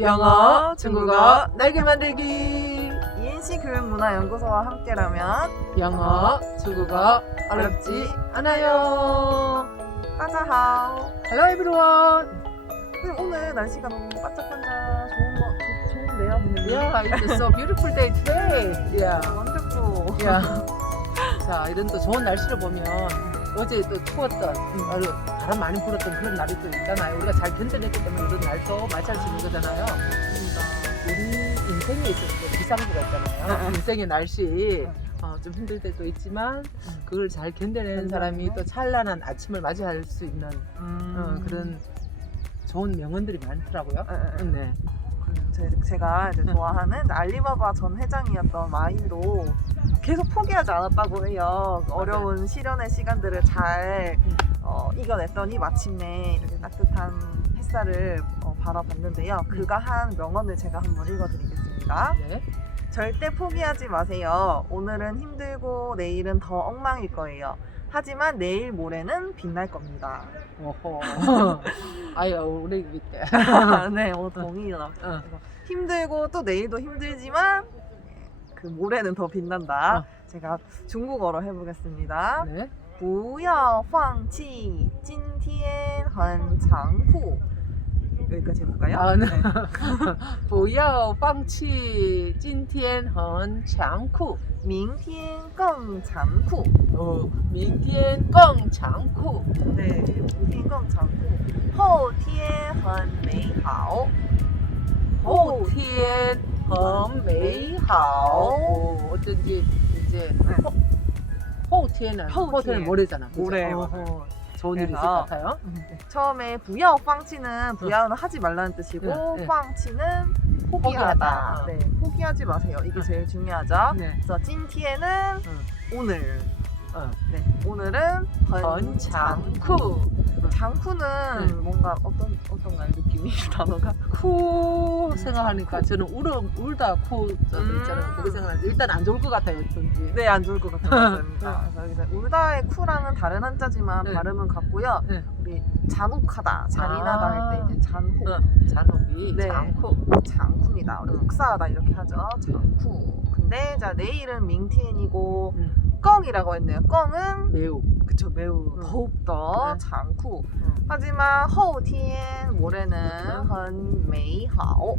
영어, 중국어, 날개 만들기. ENC 교육문화연구소와 함께라면 영어, 중국어 어렵지 않아요. 따자하오. Hello everyone. 오늘 날씨가 너무 반짝반짝 좋은 거 좋- 좋은데요, 선생님? Yeah, it's so beautiful day today. Yeah, 완벽고. yeah. 자, 이런 또 좋은 날씨를 보면 어제 또 추웠던, 아주 바람 많이 불었던 그런 날이 또 있잖아요. 우리가 잘 견뎌냈기 때문에 이런 날도 수 있는 거잖아요. 우리 인생에 있어서 또 기상부가 있잖아요. 응. 인생의 날씨 어, 좀 힘들 때도 있지만 그걸 잘 견뎌내는 사람이 또 찬란한 아침을 맞이할 수 있는 음. 어, 그런 좋은 명언들이 많더라고요. 네. 그 제, 제가 이제 응. 좋아하는 알리바바 전 회장이었던 마인도 계속 포기하지 않았다고 해요. 어려운 시련의 시간들을 잘 응. 어, 이겨냈더니 마침내 이렇게 따뜻한 햇살을 어, 바라봤는데요. 그가 한 명언을 제가 한번 읽어드리겠습니다. 네. 절대 포기하지 마세요. 오늘은 힘들고 내일은 더 엉망일 거예요. 하지만 내일 모레는 빛날 겁니다. 오호. 아유, 우리 밑에. 네, 오 동의다. 어. 힘들고 또 내일도 힘들지만 그 모레는 더 빛난다. 어. 제가 중국어로 해보겠습니다. 네. 不要放弃今天很长酷 여기까지 해볼까요? 아, 네. 不要放弃今天很强酷明天更长酷 어, 明天更强酷 네, 明天更长酷后天很美好后天很美好 어, 어쩐지 이제 네. 호,后天은后天.后天은 모레잖아 그죠? 모레, 어허, 좋은 일이 있을 것 같아요. 음, 네. 처음에 부야오 빵치는 부야오는 하지 말라는 뜻이고 응, 네. 빵치는 포기하다. 포기하다. 네, 포기하지 마세요. 이게 응. 제일 중요하죠. 네. 그래서 찐티에는 응. 오늘. 응. 네, 오늘은 번창쿠. 장쿠는 응. 뭔가 어떤 어떤가요 느낌이 단어가? 쿠 생각하니까 저는 울어, 울다 쿠 저도 음. 있잖아요 그거 생각하는데 일단 안 좋을 것 같아요 어떤지 네, 안 좋을 것 같아요. 그래서 여기서 울다의 쿠랑은 다른 한자지만 네. 발음은 같고요. 네. 우리 잔혹하다, 잔인하다 아. 할때 이제 잔혹, 어, 잔혹이 네. 장쿠 장쿠입니다. 우리 응. 혹사하다 이렇게 하죠. 장쿠. 근데 자 내일은 민티엔이고 음, 껑이라고 했네요. 껑은 매우 그쵸 매우 응. 더욱더 네. 장쿠. 음. 하지만 后天 모레는 응. 很美好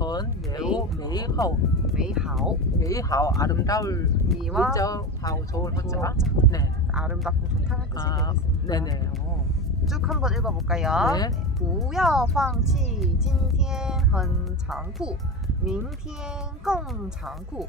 헌 매우 매하오 매하오 매하오 아름다울 이와 그죠 하오 좋을 호자 좋자. 네 아름답고 좋다는 뜻이 아, 되겠습니다. 네네 어. 쭉 한번 읽어볼까요? 네. 不要放弃今天很长酷明天更长酷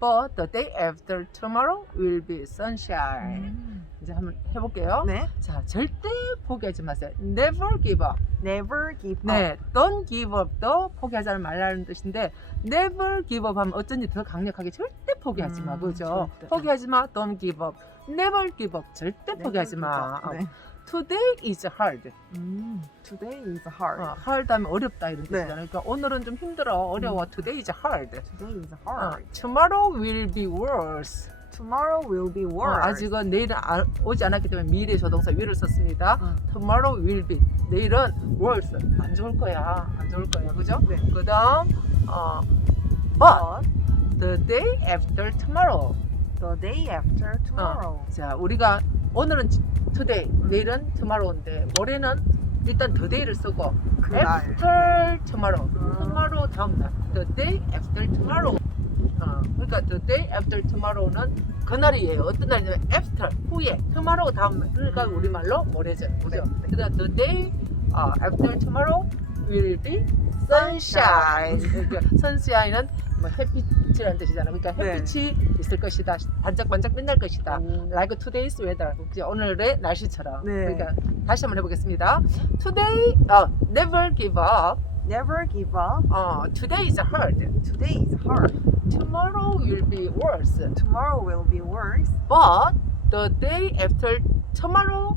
But the day after tomorrow will be sunshine. 이제 한번 해볼게요. 네, 자, 절대 포기하지 마세요. Never give up. never give up. 네, don't give up도 포기하지 말라는 뜻인데 never give up 하면 어쩐지 더 강력하게 절대 포기하지 마. 음, 그죠? 절대. 포기하지 마. don't give up. never give up. 절대 Never 포기하지 give 마. up. 네. Today is hard. 음, today is hard. 어, hard 하면 어렵다 이런 네. 뜻이잖아요. 그러니까 오늘은 좀 힘들어, 어려워. 음. Today is hard. Today is 어, hard. tomorrow will be worse. Tomorrow will be 어, worse. 아직은 내일은 아- 오지 않았기 때문에 미래 조동사 will을 썼습니다. 응. Tomorrow will be. 내일은 worse. 안 좋을 거야. 안 좋을 거야. 그죠? 네. 그 다음 어, but the day after tomorrow. the day after tomorrow. 자, 우리가 오늘은 today, 내일은 tomorrow인데 모레는 일단 the day를 쓰고 그날. after tomorrow. 음. tomorrow 다음 날. The day after tomorrow. 어, 그러니까 the day after tomorrow는 그날이에요. 어떤 날이냐면 after 후에 tomorrow 다음 날. 그러니까 음. 우리말로 모레죠. 그죠? 네, 네. 그다음 the day 어, after tomorrow will be sunshine. 그러니까 sunshine은 뭐 햇빛이라는 뜻이잖아. 그러니까 네. 햇빛이 있을 것이다. 반짝반짝 빛날 것이다. 오. like today's weather. 오늘의 날씨처럼. 네. 그러니까 다시 한번 해보겠습니다. Today, 어, never give up. Never give up. 어, today is hard. Today is hard. tomorrow will be worse. Tomorrow will be worse. But the day after tomorrow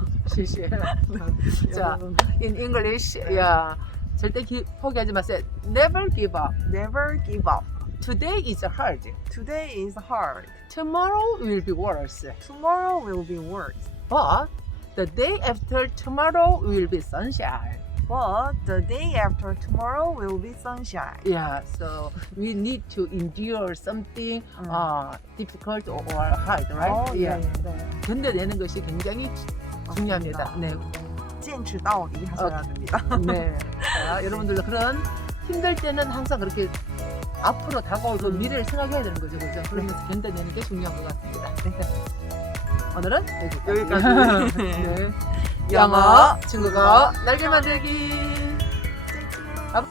谢谢 자, in English, yeah. 절대 기, 포기하지 마세요. Never give up. Never give up. Today is hard. Today is hard. Tomorrow will be worse. Tomorrow will be worse. But the day after tomorrow will be sunshine. But the day after tomorrow will be sunshine. Yeah, so we need to endure something 음. uh, difficult or hard, right? 어, yeah. 네, 네. 견뎌내는 것이 굉장히 중요합니다. 네. 찐知 道리 하셔야 됩니다. 어, 네. 자, 여러분들도 그런 힘들 때는 항상 그렇게 앞으로 다가올 그 음. 미래를 생각해야 되는 거죠. 그죠? 그러면서 네. 견뎌내는 게 중요한 것 같습니다. 네. 오늘은 여기까지. 여기까지. 네. 영어, 중국어, 날개 만들기.